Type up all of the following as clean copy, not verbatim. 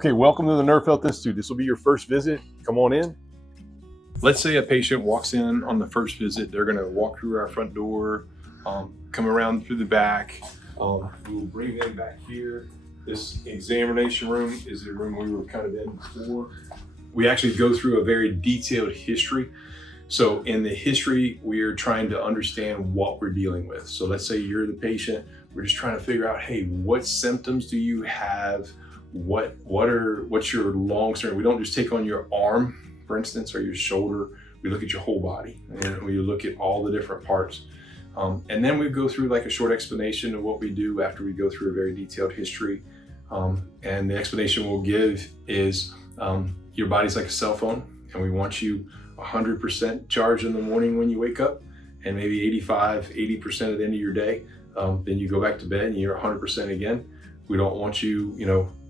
Okay, welcome to the Nerve Health Institute. This will be your first visit. Come on in. Let's say a patient walks in on the first visit. They're going to walk through our front door, come around through the back. We'll bring them back here. This examination room is the room we were kind of in before. We actually go through a very detailed history. So in the history, we're trying to understand what we're dealing with. So let's say you're the patient. We're just trying to figure out, hey, what symptoms do you have? What's your long term? We don't just take on your arm, for instance, or your shoulder. We look at your whole body and we look at all the different parts. And then we go through like a short explanation of what we do after we go through a very detailed history. And the explanation we'll give is your body's like a cell phone, and we want you 100% charged in the morning when you wake up, and maybe 80% at the end of your day. Then you go back to bed and you're 100% again. We don't want you,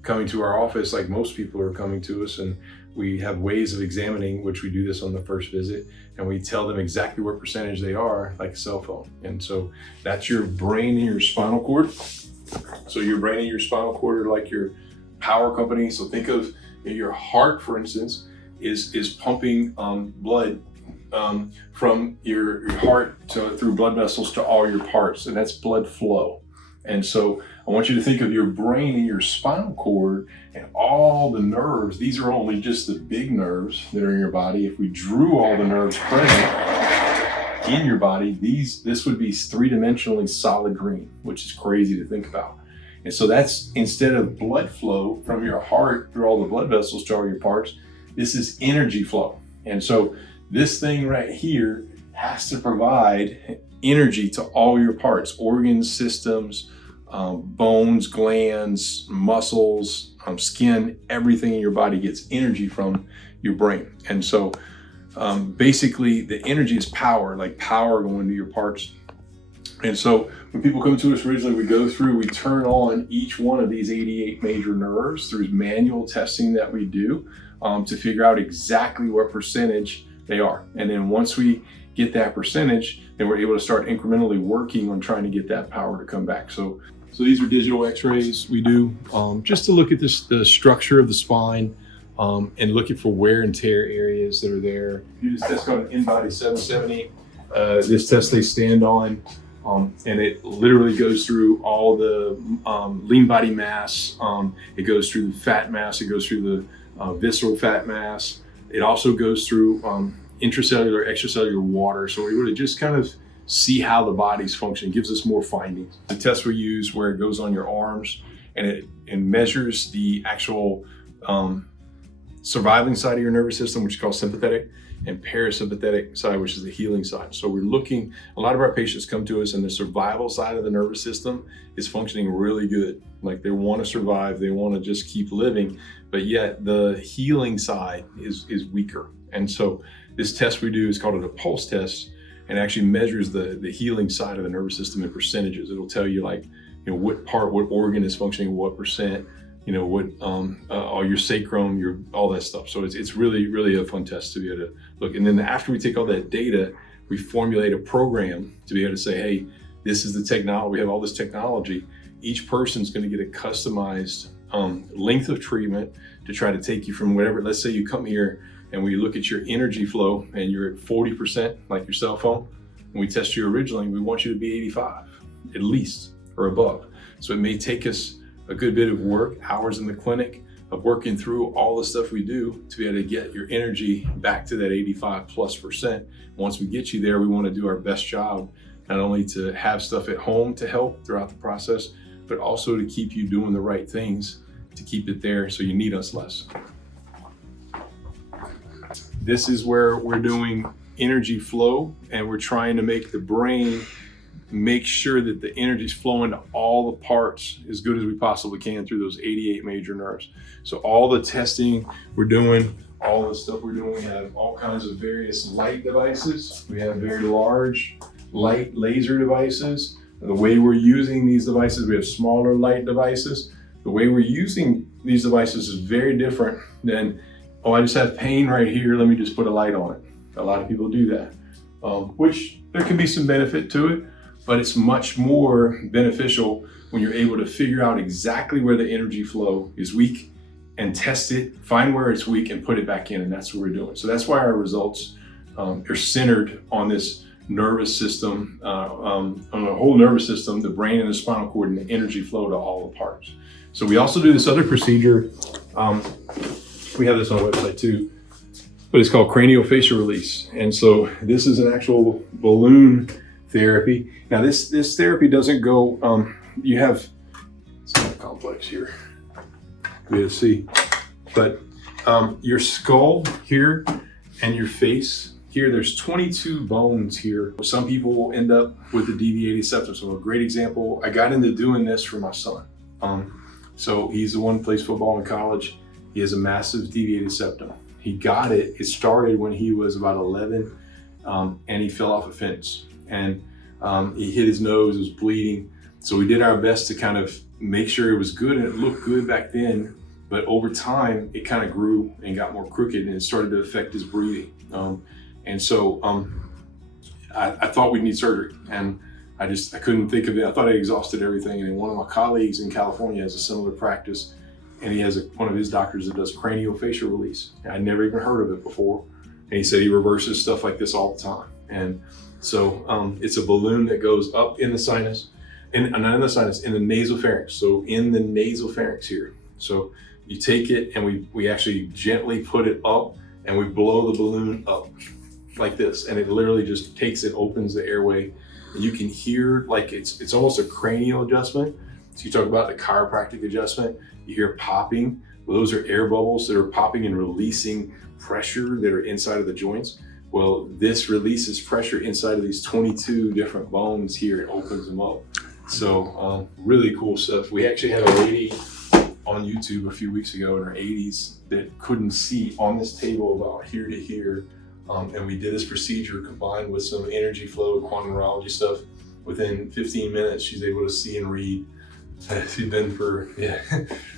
coming to our office like most people are coming to us, and we have ways of examining, which we do this on the first visit, and we tell them exactly what percentage they are, like a cell phone. And so that's your brain and your spinal cord. So your brain and your spinal cord are like your power company. So think of your heart, for instance, is pumping blood from your heart through blood vessels to all your parts, and that's blood flow. And so I want you to think of your brain and your spinal cord and all the nerves. These are only just the big nerves that are in your body. If we drew all the nerves present in your body, this would be three-dimensionally solid green, which is crazy to think about. And so that's, instead of blood flow from your heart through all the blood vessels to all your parts, this is energy flow. And so this thing right here has to provide energy to all your parts, organs, systems, bones, glands, muscles, skin. Everything in your body gets energy from your brain. And so basically the energy is power, like power going to your parts. And so when people come to us originally, we turn on each one of these 88 major nerves through manual testing that we do to figure out exactly what percentage they are. And then once we get that percentage, then we're able to start incrementally working on trying to get that power to come back. So these are digital x-rays we do just to look at the structure of the spine and looking for wear and tear areas that are there. Do this test called an in-body 770. This test they stand on, and it literally goes through all the lean body mass. It goes through the fat mass. It goes through the visceral fat mass. It also goes through intracellular, extracellular water. So we really just kind of see how the body's functioning. It gives us more findings. The test we use where it goes on your arms and it measures the actual surviving side of your nervous system, which is called sympathetic, and parasympathetic side, which is the healing side. So we're looking, a lot of our patients come to us and the survival side of the nervous system is functioning really good. Like they want to survive, they want to just keep living, but yet the healing side is weaker. And so this test we do is called a pulse test, and actually measures the healing side of the nervous system in percentages. It'll tell you what organ is functioning, what percent, all your sacrum, all that stuff. So it's really, really a fun test to be able to look. And then after we take all that data, we formulate a program to be able to say, hey, this is the technology, we have all this technology. Each person's going to get a customized length of treatment to try to take you from whatever. Let's say you come here and we look at your energy flow and you're at 40%, like your cell phone. When we test you originally, we want you to be 85 at least or above. So it may take us a good bit of work, hours in the clinic of working through all the stuff we do to be able to get your energy back to that 85+%. Once we get you there, we want to do our best job, not only to have stuff at home to help throughout the process, but also to keep you doing the right things to keep it there so you need us less. This is where we're doing energy flow, and we're trying to make the brain make sure that the energy is flowing to all the parts as good as we possibly can through those 88 major nerves. So all the testing we're doing, all the stuff we're doing, we have all kinds of various light devices. We have very large light laser devices. The way we're using these devices, we have smaller light devices. The way we're using these devices is very different than, oh, I just have pain right here, let me just put a light on it. A lot of people do that, which there can be some benefit to it, but it's much more beneficial when you're able to figure out exactly where the energy flow is weak and test it, find where it's weak and put it back in, and that's what we're doing. So that's why our results are centered on this nervous system, on the whole nervous system, the brain and the spinal cord, and the energy flow to all the parts. So we also do this other procedure. We have this on the website too, but it's called craniofacial release. And so this is an actual balloon therapy. Now this therapy doesn't go, you have, it's kind of complex here, we have to see, but your skull here and your face here, there's 22 bones here. Some people will end up with a deviated septum. So a great example, I got into doing this for my son. So he's the one who plays football in college. He has a massive deviated septum. He got it, it started when he was about 11, and he fell off a fence. And he hit his nose, it was bleeding. So we did our best to kind of make sure it was good, and it looked good back then, but over time it kind of grew and got more crooked, and it started to affect his breathing. And so I thought we'd need surgery, and I couldn't think of it. I thought I exhausted everything. And one of my colleagues in California has a similar practice, and he has one of his doctors that does craniofacial release. And I'd never even heard of it before. And he said he reverses stuff like this all the time. And so it's a balloon that goes up in the sinus, and not in the sinus, in the nasopharynx. So in the nasopharynx here. So you take it and we actually gently put it up, and we blow the balloon up like this, and it literally just takes it, opens the airway, and you can hear, like it's almost a cranial adjustment. So you talk about the chiropractic adjustment, you hear popping. Well, those are air bubbles that are popping and releasing pressure that are inside of the joints. Well, this releases pressure inside of these 22 different bones here. It opens them up. So really cool stuff. We actually had a lady on YouTube a few weeks ago in her 80s that couldn't see on this table about here to here. And we did this procedure combined with some energy flow, quantum neurology stuff. Within 15 minutes, she's able to see and read. She's been for, yeah,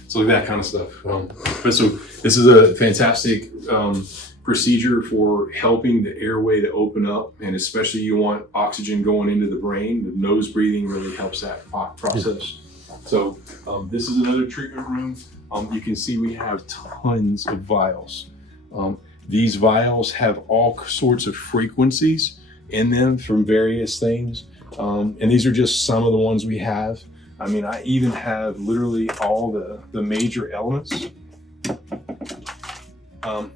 so that kind of stuff. But so this is a fantastic procedure for helping the airway to open up, and especially you want oxygen going into the brain. The nose breathing really helps that process. So this is another treatment room. You can see we have tons of vials. These vials have all sorts of frequencies in them from various things. And these are just some of the ones we have. I mean, I even have literally all the major elements from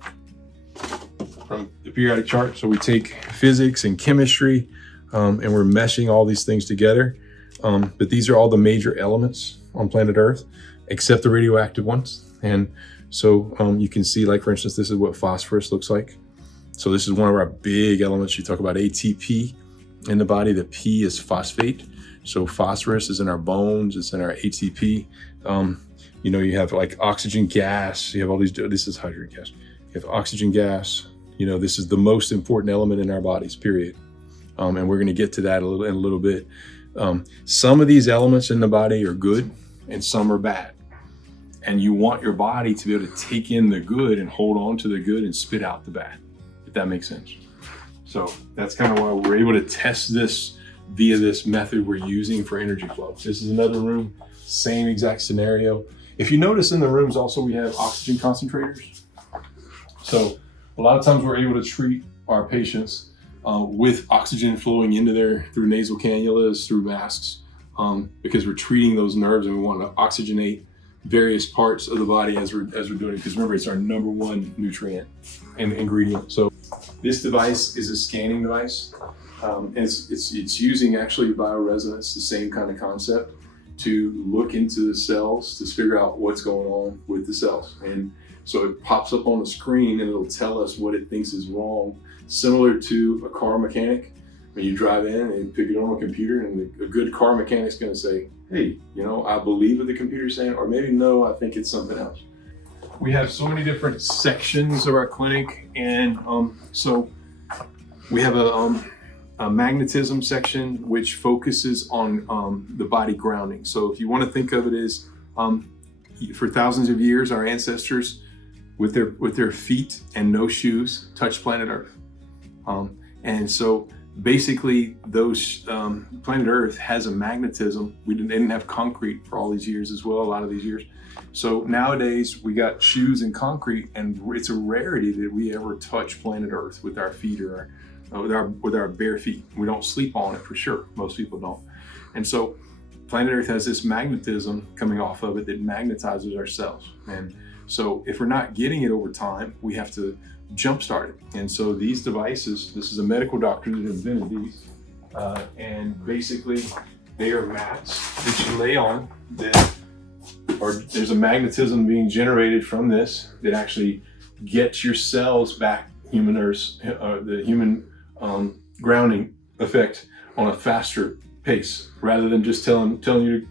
the periodic chart. So we take physics and chemistry, and we're meshing all these things together. But these are all the major elements on planet Earth, except the radioactive ones. And so you can see, like, for instance, this is what phosphorus looks like. So this is one of our big elements. You talk about ATP in the body. The P is phosphate. So phosphorus is in our bones. It's in our ATP. You know, you have like oxygen gas. You have all these, this is hydrogen gas. You have oxygen gas. You know, this is the most important element in our bodies, period. And we're going to get to that in a little bit. Some of these elements in the body are good and some are bad. And you want your body to be able to take in the good and hold on to the good and spit out the bad, if that makes sense. So that's kind of why we're able to test this via this method we're using for energy flow. This is another room, same exact scenario. If you notice in the rooms also, we have oxygen concentrators. So a lot of times we're able to treat our patients with oxygen flowing into there through nasal cannulas, through masks, because we're treating those nerves and we want to oxygenate various parts of the body as we're doing it, because remember, it's our number one nutrient and ingredient. So this device is a scanning device. And it's using actually bioresonance, the same kind of concept, to look into the cells to figure out what's going on with the cells. And so it pops up on the screen and it'll tell us what it thinks is wrong, similar to a car mechanic. When you drive in and pick it on a computer, and a good car mechanic's going to say, hey, you know, I believe what the computer's saying, or maybe no, I think it's something else. We have so many different sections of our clinic, and so we have a magnetism section which focuses on the body grounding. So if you want to think of it as, for thousands of years, our ancestors with their feet and no shoes touched planet Earth. And so basically those planet Earth has a magnetism. They didn't have concrete for all these years as well, a lot of these years. So nowadays we got shoes and concrete, and it's a rarity that we ever touch planet Earth with our feet or with our bare feet. We don't sleep on it for sure. Most people don't. And so planet Earth has this magnetism coming off of it that magnetizes our cells. And so if we're not getting it over time, we have to jumpstart it. And so these devices, this is a medical doctor that invented these, and basically they are mats that you lay on or there's a magnetism being generated from this that actually gets your cells back, the human grounding effect on a faster pace, rather than just telling you to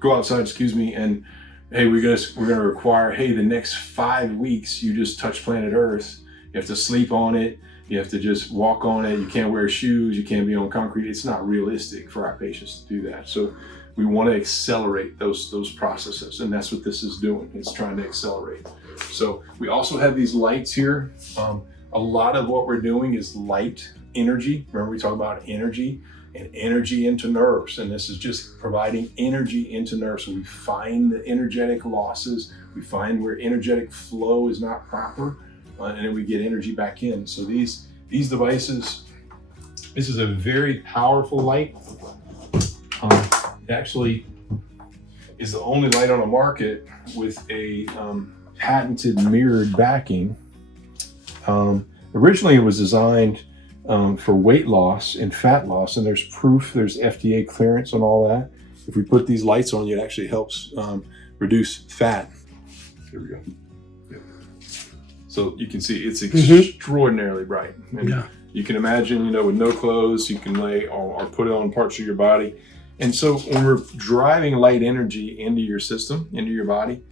go outside, and hey, we're gonna require, hey, the next 5 weeks you just touch planet Earth. You have to sleep on it. You have to just walk on it. You can't wear shoes. You can't be on concrete. It's not realistic for our patients to do that. So we want to accelerate those processes, and that's what this is doing. It's trying to accelerate. So we also have these lights here. A lot of what we're doing is light energy. Remember, we talk about energy and energy into nerves, and this is just providing energy into nerves. So we find the energetic losses. We find where energetic flow is not proper, and then we get energy back in. So these devices, this is a very powerful light. It actually is the only light on the market with a patented mirrored backing. Originally it was designed for weight loss and fat loss, and there's proof, there's FDA clearance on all that. If we put these lights on you, it actually helps reduce fat. Here we go. Yep. So you can see it's extraordinarily bright. And you can imagine, with no clothes, you can lay or put it on parts of your body. And so when we're driving light energy into your system, into your body,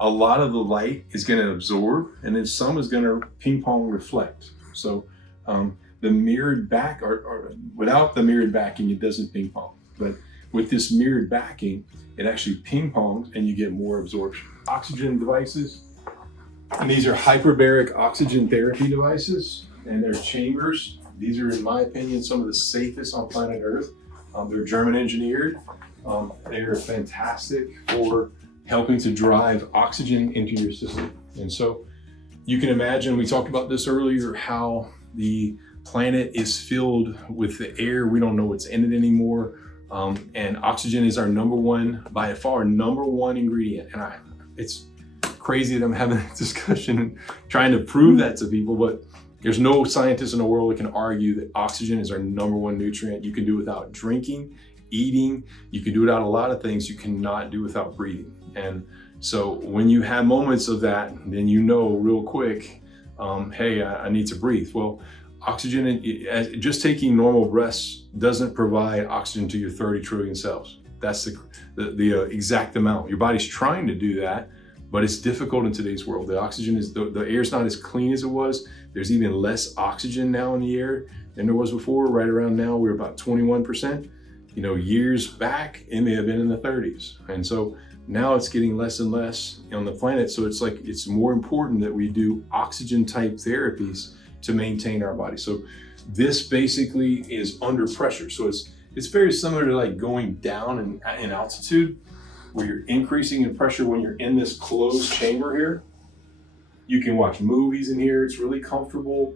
a lot of the light is going to absorb, and then some is going to ping pong reflect. So the mirrored back, or without the mirrored backing, it doesn't ping pong. But with this mirrored backing, it actually ping pongs, and you get more absorption. Oxygen devices, and these are hyperbaric oxygen therapy devices, and they're chambers. These are, in my opinion, some of the safest on planet Earth. They're German engineered. They are fantastic for helping to drive oxygen into your system. And so you can imagine, we talked about this earlier, how the planet is filled with the air. We don't know what's in it anymore. And oxygen is our by far number one ingredient. And it's crazy that I'm having a discussion and trying to prove that to people, but there's no scientist in the world that can argue that oxygen is our number one nutrient. You can do without drinking, eating. You can do without a lot of things you cannot do without breathing. And so when you have moments of that, then real quick, hey, I need to breathe. Well, oxygen, just taking normal breaths doesn't provide oxygen to your 30 trillion cells. That's the exact amount. Your body's trying to do that, but it's difficult in today's world. The oxygen the air's not as clean as it was. There's even less oxygen now in the air than there was before. Right around now, we're about 21%. Years back, it may have been in the 30s. And so now it's getting less and less on the planet. So it's more important that we do oxygen type therapies to maintain our body. So this basically is under pressure. So it's very similar to like going down in altitude, where you're increasing in pressure when you're in this closed chamber here. You can watch movies in here. It's really comfortable.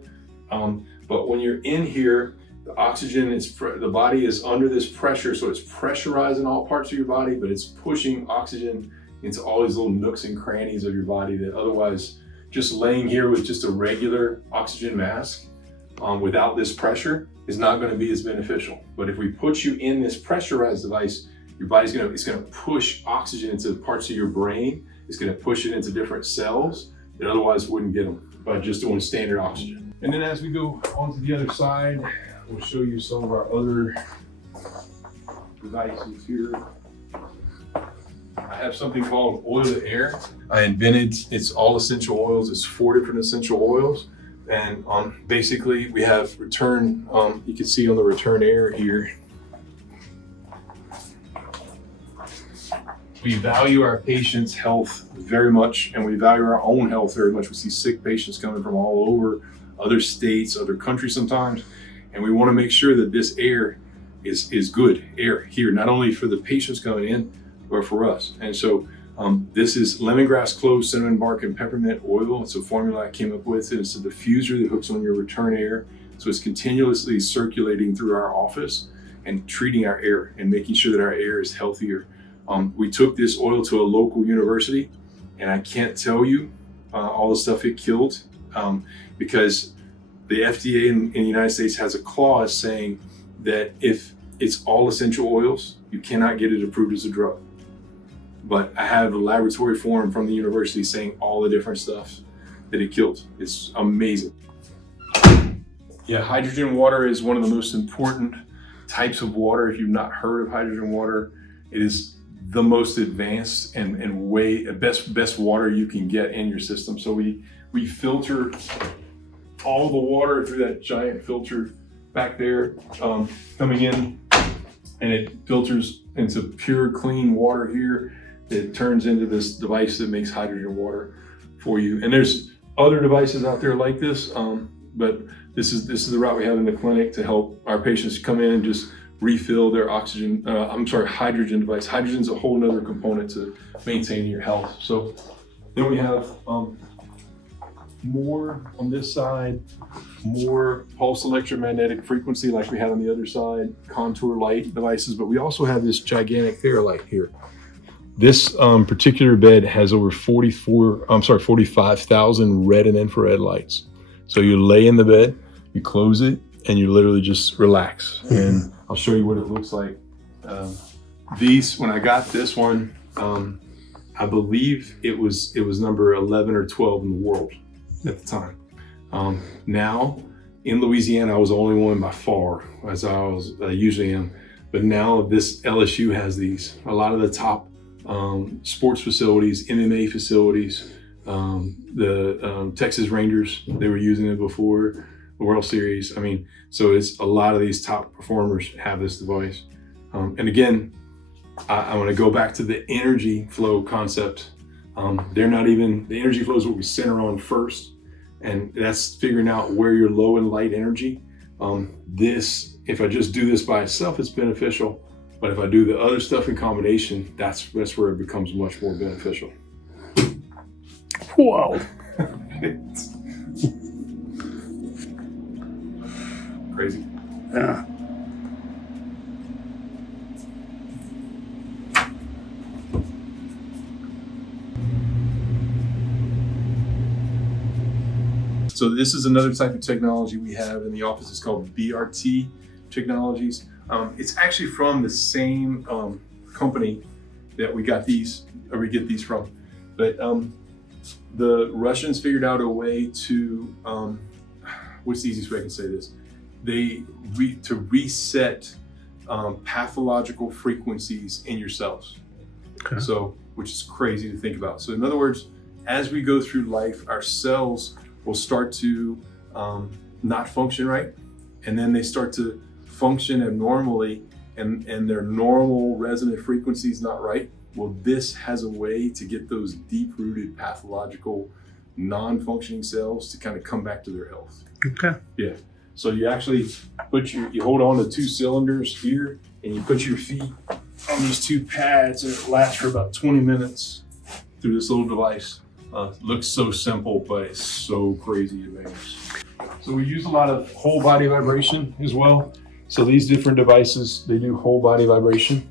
But when you're in here, the oxygen the body is under this pressure. So it's pressurizing all parts of your body, but it's pushing oxygen into all these little nooks and crannies of your body that otherwise, just laying here with just a regular oxygen mask without this pressure is not going to be as beneficial. But if we put you in this pressurized device, your body's it's going to push oxygen into parts of your brain. It's going to push it into different cells that otherwise wouldn't get them by just doing standard oxygen. And then as we go on to the other side, we'll show you some of our other devices here. I have something called oil to air. I invented, it's all essential oils. It's 4 different essential oils. And basically we have return, you can see on the return air here. We value our patients' health very much, and we value our own health very much. We see sick patients coming from all over, other states, other countries sometimes. And we want to make sure that this air is good air here, not only for the patients coming in, but for us. And so this is lemongrass, clove, cinnamon bark, and peppermint oil. It's a formula I came up with. It's a diffuser that hooks on your return air. So it's continuously circulating through our office and treating our air and making sure that our air is healthier. We took this oil to a local university, and I can't tell you all the stuff it killed because the FDA in the United States has a clause saying that if it's all essential oils, you cannot get it approved as a drug. But I have a laboratory form from the university saying all the different stuff that it killed. It's amazing. Yeah, hydrogen water is one of the most important types of water. If you've not heard of hydrogen water, it is the most advanced and way best water you can get in your system. So we filter all the water through that giant filter back there coming in, and it filters into pure clean water here. It turns into this device that makes hydrogen water for you. And there's other devices out there like this, but this is the route we have in the clinic to help our patients come in and just refill their hydrogen device. Hydrogen's a whole nother component to maintaining your health. So then we have more on this side, more pulse electromagnetic frequency like we had on the other side, contour light devices, but we also have this gigantic Theralight here. This particular bed has over 45,000 red and infrared lights. So you lay in the bed, you close it, and you literally just relax. And I'll show you what it looks like. When I got this one, I believe it was number 11 or 12 in the world at the time. Now in Louisiana, I was the only one by far, as I usually am. But now this LSU has these. A lot of the top sports facilities, MMA facilities, the Texas Rangers, they were using it before the World Series. I mean, so it's a lot of these top performers have this device. And again, I want to go back to the energy flow concept. The energy flow is what we center on first, and that's figuring out where you're low in light energy. If I just do this by itself, it's beneficial. But if I do the other stuff in combination, that's where it becomes much more beneficial. Wow. Crazy. Yeah. So this is another type of technology we have in the office. It's called BRT technologies. It's actually from the same company that we get these from. But the Russians figured out a way to, what's the easiest way I can say this? To reset pathological frequencies in your cells. Okay. So, which is crazy to think about. So in other words, as we go through life, our cells will start to not function right, and then they start to function abnormally, and their normal resonant frequency is not right. Well, this has a way to get those deep-rooted pathological non-functioning cells to kind of come back to their health. Okay. Yeah. So you actually you hold on to two cylinders here, and you put your feet on these two pads, and it lasts for about 20 minutes through this little device. Looks so simple, but it's so crazy advanced. So we use a lot of whole body vibration as well. So these different devices, they do whole body vibration,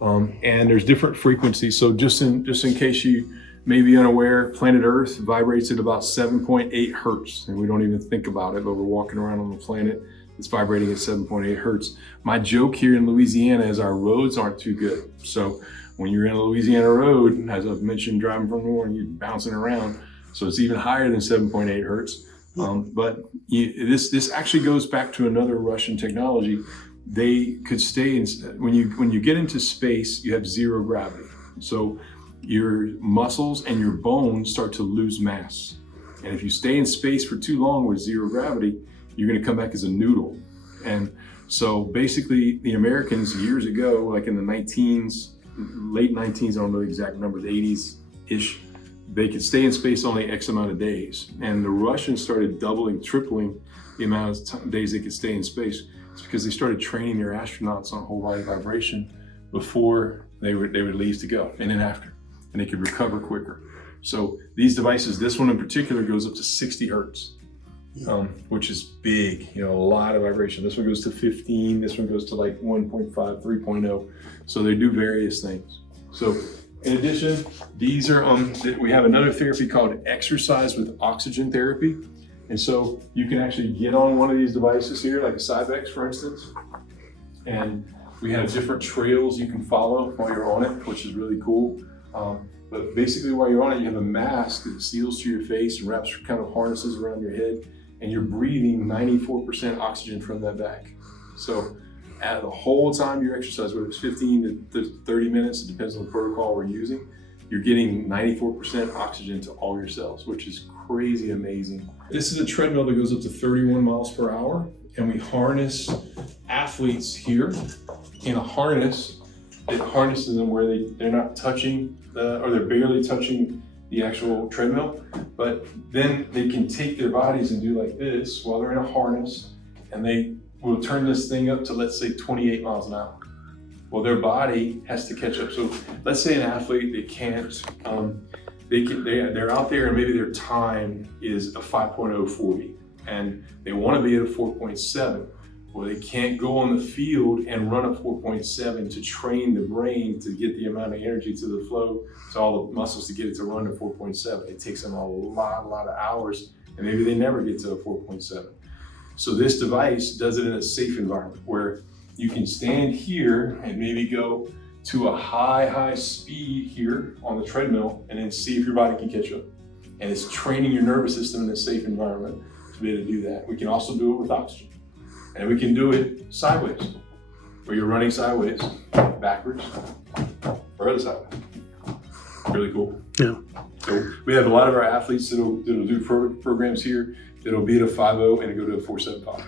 and there's different frequencies. So just in case you may be unaware, planet Earth vibrates at about 7.8 hertz, and we don't even think about it, but we're walking around on the planet, it's vibrating at 7.8 hertz. My joke here in Louisiana is our roads aren't too good. So when you're in a Louisiana road, as I've mentioned, driving from nowhere, you're bouncing around. So it's even higher than 7.8 hertz. But this actually goes back to another Russian technology. They could stay in, when you get into space, you have zero gravity. So your muscles and your bones start to lose mass. And if you stay in space for too long with zero gravity, you're going to come back as a noodle. And so basically the Americans years ago, like in the late 19s, I don't know the exact number, the 80s-ish, they could stay in space only X amount of days. And the Russians started doubling, tripling the amount of days they could stay in space. It's because they started training their astronauts on whole body vibration before they would leave to go, and then after, and they could recover quicker. So these devices, this one in particular goes up to 60 hertz, which is big, a lot of vibration. This one goes to 15, this one goes to like 1.5, 3.0. So they do various things. So in addition, these are, we have another therapy called exercise with oxygen therapy. And so you can actually get on one of these devices here, like a Cybex, for instance, and we have different trails you can follow while you're on it, which is really cool. But basically while you're on it, you have a mask that seals to your face and wraps kind of harnesses around your head, and you're breathing 94% oxygen from that back. So at the whole time you exercise, whether it's 15 to 30 minutes, it depends on the protocol we're using, you're getting 94% oxygen to all your cells, which is crazy amazing. This is a treadmill that goes up to 31 miles per hour, and we harness athletes here in a harness. It harnesses them where they're not touching, or they're barely touching the actual treadmill, but then they can take their bodies and do like this while they're in a harness, and they will turn this thing up to, let's say, 28 miles an hour. Well, their body has to catch up. So let's say an athlete, they can't, they're out there and maybe their time is a 5.040 and they want to be at a 4.7. Well, they can't go on the field and run a 4.7 to train the brain to get the amount of energy to the flow, to all the muscles to get it to run to 4.7. It takes them a lot of hours, and maybe they never get to a 4.7. So this device does it in a safe environment where you can stand here and maybe go to a high speed here on the treadmill and then see if your body can catch up. And it's training your nervous system in a safe environment to be able to do that. We can also do it with oxygen. And we can do it sideways, where you're running sideways, backwards, or other side. Really cool. Yeah. So we have a lot of our athletes that'll do programs here that'll be at a 5.0 and go to a 4.75.